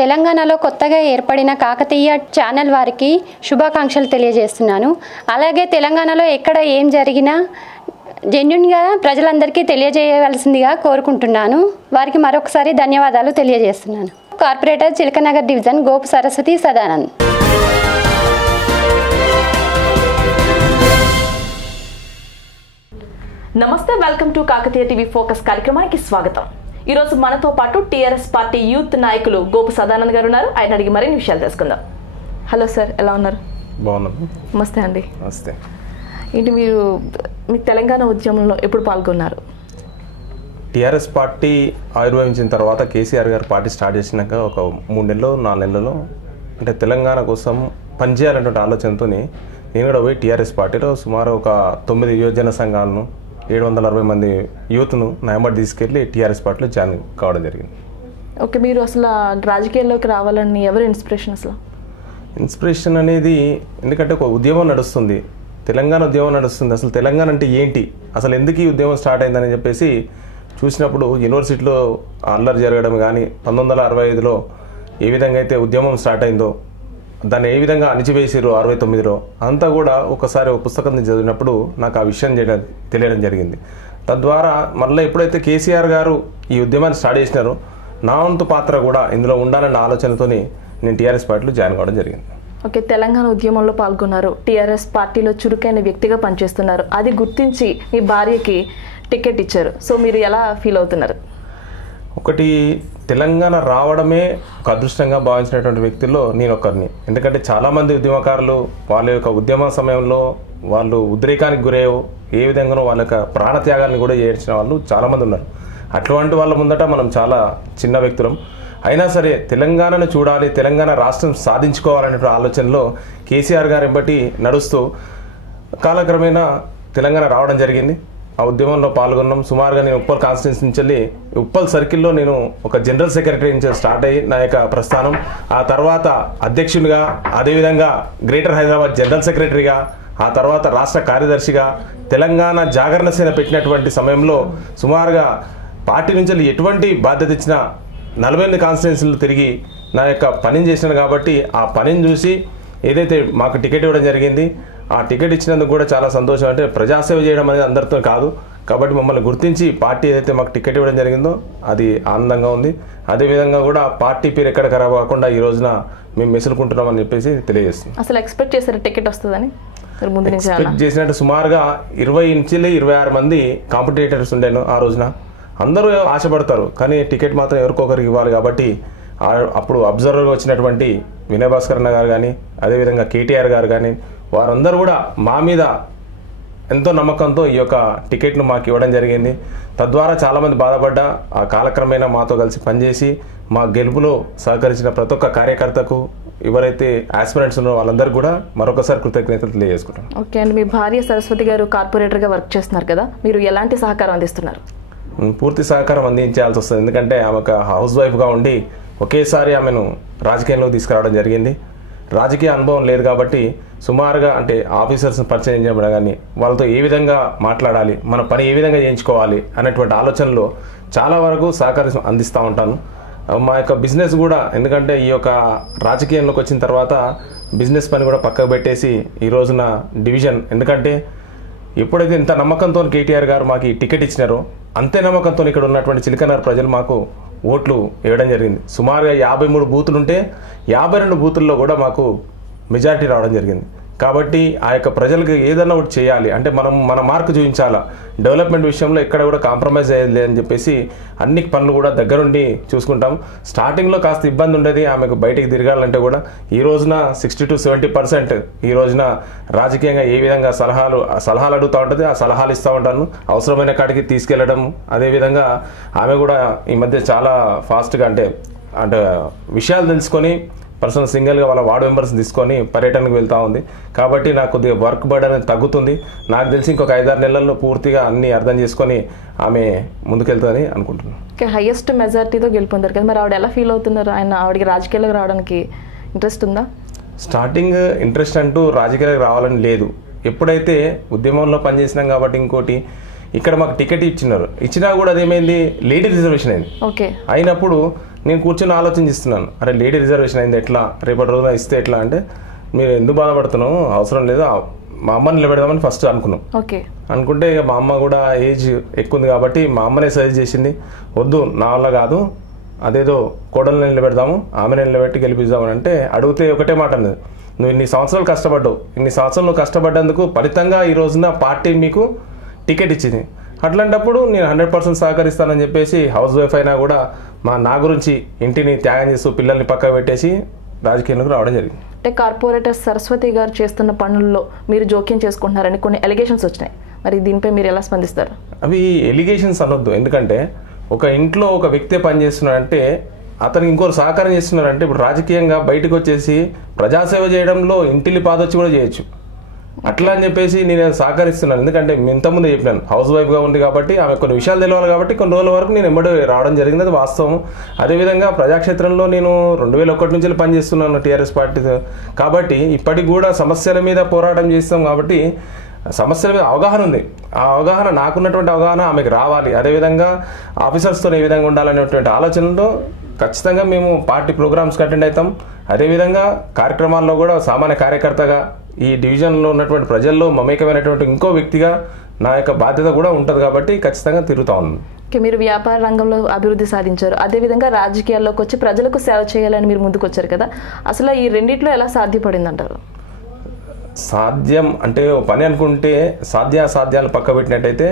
తెలంగాణలో కొత్తగా ఏర్పడిన కాకతీయ ఛానల్ వారికి శుభాకాంక్షలు తెలియజేస్తున్నాను. అలాగే తెలంగాణలో ఎక్కడ ఏం జరిగినా జెన్యూన్గా ప్రజలందరికీ తెలియజేయవలసిందిగా కోరుకుంటున్నాను. వారికి మరొకసారి ధన్యవాదాలు తెలియజేస్తున్నాను. Corporator Chilakanagar division Gopu Saraswathi Sadanand. నమస్తే, welcome to Kakatiya TV focus కార్యక్రమానికి స్వాగతం. ఈ రోజు మనతో పాటు టీఆర్ఎస్ పార్టీ యూత్ నాయకులు గోపు సదానంద్ గారు ఉన్నారు. ఆయన అడిగి మరిన్ని విషయాలు తెలుసుకుందాం. హలో సార్, ఎలా ఉన్నారు? బాగున్నాను. నమస్తే అండి. నమస్తే. ఏంటి మీరు మీ తెలంగాణ ఉద్యమంలో ఎప్పుడు పాల్గొన్నారు? టీఆర్ఎస్ పార్టీ ఆవిర్భవించిన తర్వాత కేసీఆర్ గారు పార్టీ స్టార్ట్ చేసినాక ఒక 3 నెలలు 4 నెలల్లో అంటే తెలంగాణ కోసం పనిచేయాలనేటువంటి ఆలోచనతో నేను కూడా పోయి టీఆర్ఎస్ పార్టీలో సుమారు ఒక 9 యువజన సంఘాలను 760 మంది యూత్ను నవంబర్ తీసుకెళ్ళి టీఆర్ఎస్ పార్టీలో జాయిన్ కావడం జరిగింది. ఓకే, మీరు అసలు రాజకీయాల్లోకి రావాలని ఎవరు ఇన్స్పిరేషన్? అసలు ఇన్స్పిరేషన్ అనేది ఎందుకంటే ఒక ఉద్యమం నడుస్తుంది, తెలంగాణ ఉద్యమం నడుస్తుంది. అసలు తెలంగాణ అంటే ఏంటి, అసలు ఎందుకు ఈ ఉద్యమం స్టార్ట్ అయిందని చెప్పేసి చూసినప్పుడు యూనివర్సిటీలో అల్లరి జరగడం కానీ 1965లో ఏ విధంగా అయితే ఉద్యమం స్టార్ట్ అయిందో దాన్ని ఏ విధంగా అణిచివేసారు 69లో అంతా కూడా ఒకసారి ఒక పుస్తకం చదివినప్పుడు నాకు ఆ విషయం తెలియడం జరిగింది. తద్వారా మళ్ళీ ఎప్పుడైతే కేసీఆర్ గారు ఈ ఉద్యమాన్ని స్టార్ట్ చేసినారో నా వంతు పాత్ర కూడా ఇందులో ఉండాలన్న ఆలోచనతో నేను టీఆర్ఎస్ పార్టీలో జాయిన్ కావడం జరిగింది. ఓకే, తెలంగాణ ఉద్యమంలో పాల్గొన్నారు, టీఆర్ఎస్ పార్టీలో చురుకైన వ్యక్తిగా పనిచేస్తున్నారు. అది గుర్తించి మీ భార్యకి టికెట్ ఇచ్చారు. సో మీరు ఎలా ఫీల్ అవుతున్నారు? ఒకటి, తెలంగాణ రావడమే ఒక అదృష్టంగా భావించినటువంటి వ్యక్తుల్లో నేను ఒకరిని. ఎందుకంటే చాలామంది ఉద్యమకారులు వాళ్ళ యొక్క ఉద్యమ సమయంలో వాళ్ళు ఉద్రేకానికి గురయ్యో ఏ విధంగానో వాళ్ళ యొక్క ప్రాణత్యాగాన్ని కూడా చేర్చిన వాళ్ళు చాలామంది ఉన్నారు. అటువంటి వాళ్ళ ముందట మనం చాలా చిన్న వ్యక్తులం. అయినా సరే తెలంగాణను చూడాలి, తెలంగాణ రాష్ట్రం సాధించుకోవాలనే ఆలోచనలో కేసీఆర్ గారి బట్టి నడుస్తూ కాలక్రమేణా తెలంగాణ రావడం జరిగింది. ఆ ఉద్యమంలో పాల్గొన్నాం. సుమారుగా నేను ఉప్పల్ కాన్స్టిట్యూన్సీ నుంచి వెళ్ళి ఉప్పల్ సర్కిల్లో నేను ఒక జనరల్ సెక్రటరీ నుంచి స్టార్ట్ అయ్యి నా యొక్క ప్రస్థానం, ఆ తర్వాత అధ్యక్షునిగా, అదేవిధంగా గ్రేటర్ హైదరాబాద్ జనరల్ సెక్రటరీగా, ఆ తర్వాత రాష్ట్ర కార్యదర్శిగా తెలంగాణ జాగరణ సేన పెట్టినటువంటి సమయంలో సుమారుగా పార్టీ నుంచి ఎటువంటి బాధ్యత ఇచ్చినా 48 కాన్స్టిట్యూన్సీలు తిరిగి నా యొక్క పనిని చేసినాను. కాబట్టి ఆ పనిని చూసి ఏదైతే మాకు టికెట్ ఇవ్వడం జరిగింది, ఆ టికెట్ ఇచ్చినందుకు కూడా చాలా సంతోషం. అంటే ప్రజాసేవ చేయడం అనేది అందరితో కాదు, కాబట్టి మమ్మల్ని గుర్తించి పార్టీ ఏదైతే మాకు టికెట్ ఇవ్వడం జరిగిందో అది ఆనందంగా ఉంది. అదేవిధంగా కూడా పార్టీ పేరు ఎక్కడ ఖరాబ్ కాకుండా ఈ రోజున మేము మెసులుకుంటున్నామని చెప్పేసి తెలియజేస్తున్నాం. అసలు ఎక్స్పెక్ట్ చేశారు టికెట్ వస్తుందని? ఎక్స్పెక్ట్ చేసినట్టు సుమారుగా 20 నుంచి 26 మంది కాంపిటేటర్స్ ఉండేను ఆ రోజున. అందరూ ఆశపడతారు, కానీ టికెట్ మాత్రం ఎవరికొకరికి ఇవ్వాలి. కాబట్టి అప్పుడు అబ్జర్వర్గా వచ్చినటువంటి వినయ్ భాస్కర్ అన్న గారు కానీ, అదేవిధంగా కేటీఆర్ గారు కానీ, వారందరూ కూడా మా మీద ఎంతో నమ్మకంతో ఈ యొక్క టికెట్ను మాకు ఇవ్వడం జరిగింది. తద్వారా చాలామంది బాధపడ్డా ఆ కాలక్రమేణా మాతో కలిసి పనిచేసి మా గెలుపులో సహకరించిన ప్రతి ఒక్క కార్యకర్తకు, ఎవరైతే ఆస్పిరెంట్స్ ఉన్నారో వాళ్ళందరూ కూడా మరొకసారి కృతజ్ఞతలు తెలియజేసుకుంటాం. ఓకే అండి, మీ భార్య సరస్వతి గారు కార్పొరేటర్గా వర్క్ చేస్తున్నారు కదా, మీరు ఎలాంటి సహకారం అందిస్తున్నారు? పూర్తి సహకారం అందించాల్సి వస్తుంది. ఎందుకంటే ఆమె ఒక హౌస్ వైఫ్గా ఉండి ఒకేసారి ఆమెను రాజకీయంలో తీసుకురావడం జరిగింది. రాజకీయ అనుభవం లేదు కాబట్టి సుమారుగా అంటే ఆఫీసర్స్ని పరిచయం చేయడం కానీ, వాళ్ళతో ఏ విధంగా మాట్లాడాలి, మన పని ఏ విధంగా చేయించుకోవాలి అనేటువంటి ఆలోచనలో చాలా వరకు సహకారం అందిస్తూ ఉంటాను. మా యొక్క బిజినెస్ కూడా, ఎందుకంటే ఈ యొక్క రాజకీయంలోకి వచ్చిన తర్వాత బిజినెస్ పని కూడా పక్కకు పెట్టేసి ఈ రోజున డివిజన్, ఎందుకంటే ఎప్పుడైతే ఇంత నమ్మకంతో కేటీఆర్ గారు మాకు ఈ టికెట్ ఇచ్చినారో అంతే నమ్మకంతో ఇక్కడ ఉన్నటువంటి చిలకనగర్ ప్రజలు మాకు ఓట్లు ఇవ్వడం జరిగింది. సుమారుగా 53 బూతులు ఉంటే 52 బూతుల్లో కూడా మాకు మెజారిటీ రావడం జరిగింది. కాబట్టి ఆ యొక్క ప్రజలకు ఏదన్నా ఒకటి చేయాలి అంటే మన మార్కు చూపించాలా, డెవలప్మెంట్ విషయంలో ఎక్కడ కూడా కాంప్రమైజ్ అయ్యేది అని చెప్పేసి అన్ని పనులు కూడా దగ్గరుండి చూసుకుంటాం. స్టార్టింగ్లో కాస్త ఇబ్బంది ఉండేది ఆమెకు బయటికి తిరగాలంటే కూడా. ఈ రోజున 60 to 70% ఈ రోజున రాజకీయంగా ఏ విధంగా సలహాలు అడుగుతూ ఉంటుంది, ఆ సలహాలు ఇస్తూ ఉంటాను. అవసరమైన కాడికి తీసుకెళ్లడం, అదేవిధంగా ఆమె కూడా ఈ మధ్య చాలా ఫాస్ట్గా అంటే విషయాలు తెలుసుకొని పర్సనల్ సింగిల్గా వాళ్ళ వార్డు మెంబర్స్ తీసుకొని పర్యటనకు వెళ్తూ ఉంది. కాబట్టి నాకు కొద్దిగా వర్క్ బర్డెన్ అనేది తగ్గుతుంది. నాకు తెలిసి ఇంకొక 5-6 నెలల్లో పూర్తిగా అన్ని అర్థం చేసుకొని ఆమె ముందుకెళ్తుందని అనుకుంటున్నాను. హైయెస్ట్ మెజారిటీతో గెలుపొందారు కదా, మరి ఆవిడ ఎలా ఫీల్ అవుతున్నారు? ఆవిడకి రాజకీయాలకు రావడానికి ఇంట్రెస్ట్ ఉందా? స్టార్టింగ్ ఇంట్రెస్ట్ అంటూ రాజకీయాలకు రావాలని లేదు. ఎప్పుడైతే ఉద్యమంలో పనిచేసినాం కాబట్టి ఇంకోటి ఇక్కడ మాకు టికెట్ ఇచ్చినా కూడా అదేమైంది, లేడీ రిజర్వేషన్ అయింది. ఓకే, అయినప్పుడు నేను కూర్చొని ఆలోచించిస్తున్నాను, అరే లేడీ రిజర్వేషన్ అయింది ఎట్లా, రేపటి రోజున ఇస్తే ఎట్లా అంటే, మీరు ఎందుకు బాధపడుతున్నావు, అవసరం లేదు, మా అమ్మని నిలబెడదామని ఫస్ట్ అనుకున్నాం. ఓకే, అనుకుంటే ఇక మా అమ్మ కూడా ఏజ్ ఎక్కువ ఉంది కాబట్టి మా అమ్మనే సజెస్ట్ చేసింది, వద్దు నా వల్ల కాదు, అదేదో కోడల్ని నిలబెడదాము, ఆమెను నిలబెట్టి గెలిపిద్దామని అంటే, అడిగితే ఒకటే మాట అన్నది, నువ్వు ఇన్ని సంవత్సరాలు కష్టపడ్డావు, ఇన్ని సంవత్సరాలు నువ్వు కష్టపడ్డందుకు ఫలితంగా ఈ రోజున పార్టీ మీకు టికెట్ ఇచ్చింది, అట్లాంటప్పుడు నేను 100% సహకరిస్తానని చెప్పేసి హౌస్ వైఫ్ అయినా కూడా నా గురించి ఇంటిని త్యాగం చేస్తూ పిల్లల్ని పక్కకు పెట్టేసి రాజకీయంలోకి రావడం జరిగింది. అంటే కార్పొరేటర్ సరస్వతి గారు చేస్తున్న పనుల్లో మీరు జోక్యం చేసుకుంటున్నారని కొన్ని ఎలిగేషన్స్ వచ్చినాయి, మరి దీనిపై మీరు ఎలా స్పందిస్తారు? అవి ఎలిగేషన్స్ అనొద్దు, ఎందుకంటే ఒక ఇంట్లో ఒక వ్యక్తి పనిచేస్తున్నాడంటే అతనికి ఇంకోరు సహకారం చేస్తున్నారంటే, ఇప్పుడు రాజకీయంగా బయటకు వచ్చేసి ప్రజాసేవ చేయడంలో ఇంటిల్లి పాదొచ్చి కూడా చేయొచ్చు, అట్లా అని చెప్పేసి నేను సహకరిస్తున్నాను. ఎందుకంటే ఇంతకుముందు చెప్పినాను, హౌస్ వైఫ్గా ఉంది కాబట్టి ఆమె కొన్ని విషయాలు తెలియాలి కాబట్టి కొన్ని రోజుల వరకు నేను ఎంబడి రావడం జరిగింది, అది వాస్తవం. అదేవిధంగా ప్రజాక్షేత్రంలో నేను 2001 నుంచి పనిచేస్తున్నాను టీఆర్ఎస్ పార్టీ కాబట్టి ఇప్పటికి కూడా సమస్యల మీద పోరాటం చేస్తాం కాబట్టి సమస్యల మీద అవగాహన ఉంది. ఆ అవగాహన, నాకున్నటువంటి అవగాహన ఆమెకు రావాలి. అదేవిధంగా ఆఫీసర్స్తో ఏ విధంగా ఉండాలనేటువంటి ఆలోచనలో ఖచ్చితంగా మేము పార్టీ ప్రోగ్రామ్స్కి అటెండ్ అవుతాం. అదేవిధంగా కార్యక్రమాల్లో కూడా సామాన్య కార్యకర్తగా ఈ డివిజన్లో ఉన్నటువంటి ప్రజల్లో మమేకమైనటువంటి ఇంకో వ్యక్తిగా నా యొక్క బాధ్యత కూడా ఉంటుంది కాబట్టి ఖచ్చితంగా తిరుగుతా ఉన్నాను. మీరు వ్యాపార రంగంలో అభివృద్ధి సాధించారు, అదేవిధంగా రాజకీయాల్లోకి వచ్చి ప్రజలకు సేవ చేయాలని మీరు ముందుకు వచ్చారు కదా, అసలు ఈ రెండిట్లో ఎలా సాధ్యపడింది అంటారు? సాధ్యం అంటే పని అనుకుంటే సాధ్యాసాధ్యాలను పక్క పెట్టినట్టయితే,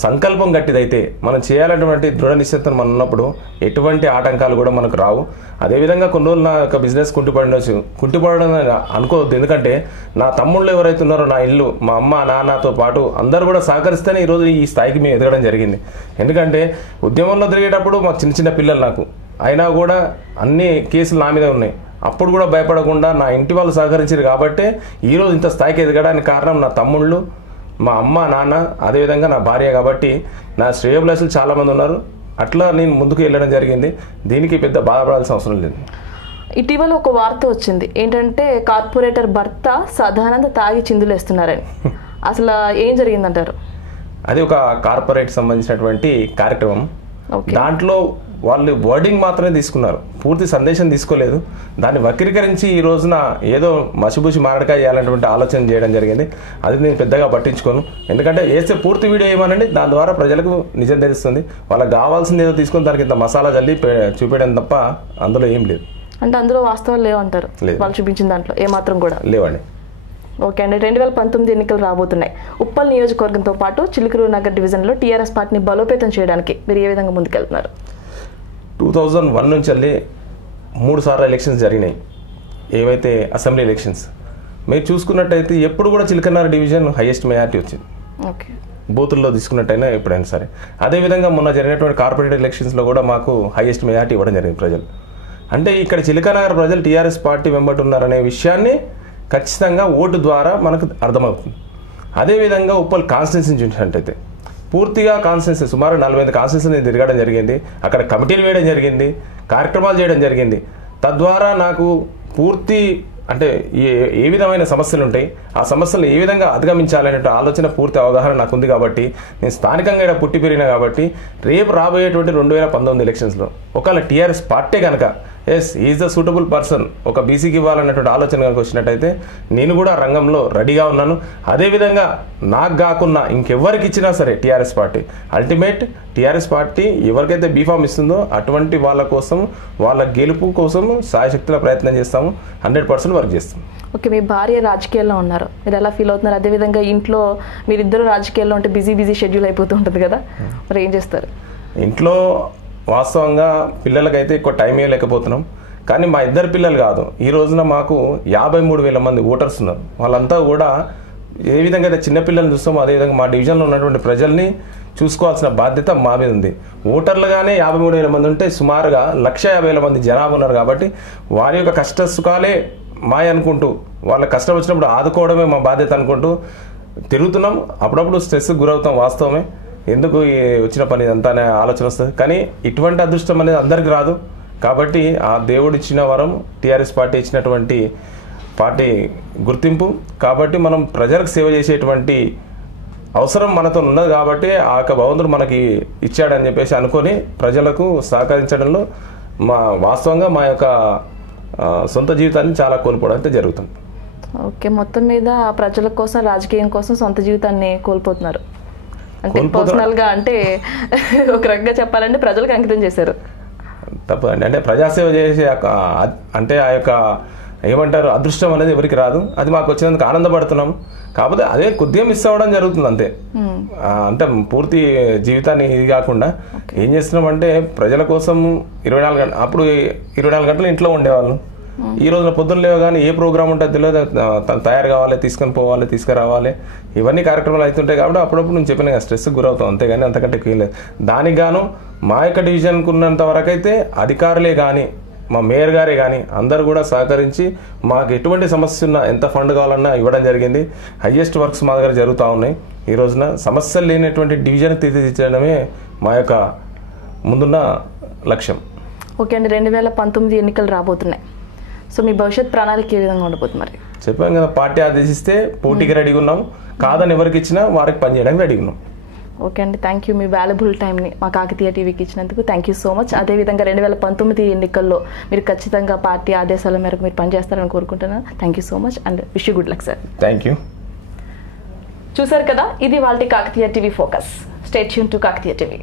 సంకల్పం గట్టిదైతే మనం చేయాలన్నటువంటి దృఢ నిశ్చయిత మనం ఉన్నప్పుడు ఎటువంటి ఆటంకాలు కూడా మనకు రావు. అదేవిధంగా కొన్ని రోజులు నా యొక్క బిజినెస్ కుంటిపడడం అనుకోవద్దు, ఎందుకంటే నా తమ్ముళ్ళు ఎవరైతే ఉన్నారో, నా ఇల్లు, మా అమ్మ నాన్నతో పాటు అందరూ కూడా సహకరిస్తేనే ఈరోజు ఈ స్థాయికి మేము ఎదగడం జరిగింది. ఎందుకంటే ఉద్యమంలో తిరిగేటప్పుడు మాకు చిన్న చిన్న పిల్లలు నాకు, అయినా కూడా అన్ని కేసులు నా మీద ఉన్నాయి, అప్పుడు కూడా భయపడకుండా నా ఇంటి వాళ్ళు సహకరించారు కాబట్టే ఈరోజు ఇంత స్థాయికి ఎదగడానికి కారణం నా తమ్ముళ్ళు, మా అమ్మ నాన్న, అదేవిధంగా నా భార్య. కాబట్టి నా శ్రేయోభిలాషులు చాలామంది ఉన్నారు, అట్లా నేను ముందుకు వెళ్ళడం జరిగింది. దీనికి పెద్ద బాధపడాల్సిన అవసరం లేదు. ఇటీవల ఒక వార్త వచ్చింది ఏంటంటే, కార్పొరేటర్ భర్త సదానంద తాగి చిందులేస్తున్నారని, అసలు ఏం జరిగిందంటారు? అది ఒక కార్పొరేట్ సంబంధించినటువంటి కార్యక్రమం. దాంట్లో వాళ్ళు వర్డింగ్ మాత్రమే తీసుకున్నారు, పూర్తి సందేశం తీసుకోలేదు. దాన్ని వక్రీకరించి ఈ రోజున ఏదో మసిబూసి మారడకాయ చేయాలన్నటువంటి ఆలోచన చేయడం జరిగింది. అది నేను పెద్దగా పట్టించుకోను, ఎందుకంటే వేస్తే పూర్తి వీడియో ఏమనండి, దాని ద్వారా ప్రజలకు నిజం తెలుస్తుంది. వాళ్ళకి కావాల్సింది ఏదో తీసుకొని దానికి ఇంత మసాలా జల్లి చూపించడం తప్ప అందులో ఏం లేదు. అంటే అందులో వాస్తవాలు లేవంటారు? వాళ్ళు చూపించిన దాంట్లో ఏమాత్రం కూడా లేవండి. ఓకే అండి, 2019 ఎన్నికలు రాబోతున్నాయి. ఉప్పల్ నియోజకవర్గంతో పాటు చిలుకూరు నగర్ డివిజన్లో టీఆర్ఎస్ పార్టీని బలోపేతం చేయడానికి మీరు ఏ విధంగా ముందుకెళ్తున్నారు? 2001 నుంచి వెళ్ళి 3 సార్లు ఎలక్షన్స్ జరిగినాయి, ఏవైతే అసెంబ్లీ ఎలక్షన్స్. మీరు చూసుకున్నట్టయితే ఎప్పుడు కూడా చిలకనార్ డివిజన్ హైయెస్ట్ మెజారిటీ వచ్చింది, ఓకే, బూతుల్లో తీసుకున్నట్టయినా ఎప్పుడైనా సరే. అదేవిధంగా మొన్న జరిగినటువంటి కార్పొరేట్ ఎలక్షన్స్లో కూడా మాకు హైయెస్ట్ మెజారిటీ ఇవ్వడం జరిగింది ప్రజలు. అంటే ఇక్కడ చిలకనగర్ ప్రజలు టీఆర్ఎస్ పార్టీ వెంబడి ఉన్నారనే విషయాన్ని ఖచ్చితంగా ఓటు ద్వారా మనకు అర్థమవుతుంది. అదేవిధంగా ఉప్పల్ కాన్స్టిట్యున్సీ చూసినట్టయితే పూర్తిగా కాన్స్టిట్యున్సీ సుమారు 45 కాన్స్టిట్యున్సీ తిరగడం జరిగింది, అక్కడ కమిటీలు వేయడం జరిగింది, కార్యక్రమాలు చేయడం జరిగింది. తద్వారా నాకు పూర్తి అంటే ఏ విధమైన సమస్యలు ఉంటాయి, ఆ సమస్యలు ఏ విధంగా అధిగమించాలనే ఆలోచన, పూర్తి అవగాహన నాకు ఉంది. కాబట్టి నేను స్థానికంగా ఇక్కడ పుట్టి పెరిగినా కాబట్టి రేపు రాబోయేటువంటి 2019 ఎలక్షన్స్లో ఒకవేళ టీఆర్ఎస్ పార్టీ కనుక yes is the suitable person ఒక బీసీకి ఇవ్వాలన్నటువంటి ఆలోచన కనుక వచ్చినట్టయితే నేను కూడా రంగంలో రెడీగా ఉన్నాను. అదేవిధంగా నాకు కాకుండా ఇంకెవ్వరికి ఇచ్చినా సరే TRS party ultimate TRS party ఎవరికైతే బీఫామ్ ఇస్తుందో అటువంటి వాళ్ళ కోసం, వాళ్ళ గెలుపు కోసం సాయశక్తుల ప్రయత్నం చేస్తాము, 100% వర్క్ చేస్తాం. ఓకే, మీ భార్య రాజకీయాల్లో ఉన్నారు, మీరు ఎలా ఫీల్ అవుతున్నారు? అదేవిధంగా ఇంట్లో మీరిద్దరు రాజకీయాల్లో ఉంటే బిజీ షెడ్యూల్ అయిపోతూ ఉంటుంది కదా, మరి ఏం చేస్తారు? ఇంట్లో వాస్తవంగా పిల్లలకైతే ఎక్కువ టైం ఇవ్వలేకపోతున్నాం, కానీ మా ఇద్దరు పిల్లలు కాదు, ఈ రోజున మాకు 53,000 మంది ఓటర్స్ ఉన్నారు. వాళ్ళంతా కూడా ఏ విధంగా అయితే చిన్నపిల్లల్ని చూస్తామో అదేవిధంగా మా డివిజన్లో ఉన్నటువంటి ప్రజల్ని చూసుకోవాల్సిన బాధ్యత మా మీద ఉంది. ఓటర్లుగానే 53,000 మంది ఉంటే సుమారుగా 150,000 మంది జనాభా ఉన్నారు. కాబట్టి వారి యొక్క కష్ట సుఖాలే మాయ అనుకుంటూ, వాళ్ళ కష్టం వచ్చినప్పుడు ఆదుకోవడమే మా బాధ్యత అనుకుంటూ తిరుగుతున్నాం. అప్పుడప్పుడు స్ట్రెస్కి గురవుతాం, వాస్తవమే, ఎందుకు వచ్చిన పని అంతా అనే ఆలోచన వస్తుంది. కానీ ఇటువంటి అదృష్టం అనేది అందరికి రాదు. కాబట్టి ఆ దేవుడు ఇచ్చిన వరం టీఆర్ఎస్ పార్టీ ఇచ్చినటువంటి పార్టీ గుర్తింపు. కాబట్టి మనం ప్రజలకు సేవ చేసేటువంటి అవసరం మనతో ఉన్నది కాబట్టి ఆ యొక్క భగవంతుడు మనకి ఇచ్చాడని చెప్పేసి అనుకొని ప్రజలకు సహకరించడంలో వాస్తవంగా మా యొక్క సొంత జీవితాన్ని చాలా కోల్పోవడం అయితే జరుగుతుంది. ఓకే, మొత్తం మీద ప్రజల కోసం రాజకీయం కోసం సొంత జీవితాన్ని కోల్పోతున్నారు అంటే పర్సనల్గా అంటే ఒక రకంగా చెప్పాలంటే ప్రజలకు అంకితం చేశారు. తప్పదండి. అంటే ప్రజాసేవ చేసే అంటే ఆ యొక్క ఏమంటారు అదృష్టం అనేది ఎవరికి రాదు. అది మాకు వచ్చినందుకు ఆనందపడుతున్నాం. కాకపోతే అదే కొద్దిగా మిస్ అవ్వడం జరుగుతుంది అంతే. అంటే పూర్తి జీవితాన్ని ఇది కాకుండా ఏం చేస్తున్నామంటే ప్రజల కోసం 24 గంటలు, అప్పుడు 24 గంటలు ఇంట్లో ఉండేవాళ్ళు. ఈ రోజున పొద్దున్న లేవగానే ఏ ప్రోగ్రామ్ ఉంటుంది తెలియదు, తను తయారు కావాలి, తీసుకొని పోవాలి, తీసుకురావాలి, ఇవన్నీ కార్యక్రమాలు అవుతుంటాయి. కాబట్టి అప్పుడప్పుడు నేను చెప్పిన స్ట్రెస్కి గురవుతాం, అంతేగాని అంతకంటే ఎక్కువ లేదు. దానికి గాను మా యొక్క డివిజన్కు ఉన్నంత వరకు అయితే అధికారులే కానీ మా మేయర్ గారే కానీ అందరూ కూడా సహకరించి మాకు ఎటువంటి సమస్య ఉన్నా ఎంత ఫండ్ కావాలన్నా ఇవ్వడం జరిగింది. హైయెస్ట్ వర్క్స్ మా దగ్గర జరుగుతూ ఉన్నాయి. ఈ రోజున సమస్యలు లేనటువంటి డివిజన్ తీర్చిదిద్దడమే మా యొక్క ముందున్న లక్ష్యం. ఓకే అండి, 2019 ఎన్నికలు రాబోతున్నాయి. సో మీ భవిష్యత్ ప్రణాళిక ఏ విధంగా ఉండబోతుంది? మరి చెప్పాను కదా, పార్టీ ఆదేశిస్తే పోటీకి రెడీగా ఉన్నాం, కాదని ఎవరికి ఇచ్చినా వారికి పనిచేయడానికి రెడీగా ఉన్నాం. ఓకే అండి, థ్యాంక్ యూ. మీ వాల్యుబుల్ టైంని మా కాకతీయ టీవీకి ఇచ్చినందుకు థ్యాంక్ యూ సో మచ్. అదేవిధంగా 2019 ఎన్నికల్లో మీరు ఖచ్చితంగా పార్టీ ఆదేశాల మేరకు మీరు పనిచేస్తారని కోరుకుంటున్నాను. Thank you so much and wish you good luck sir. Thank you. చూసారు కదా, ఇది వాళ్ళ Kakatiya TV focus. Stay tune to Kakatiya TV.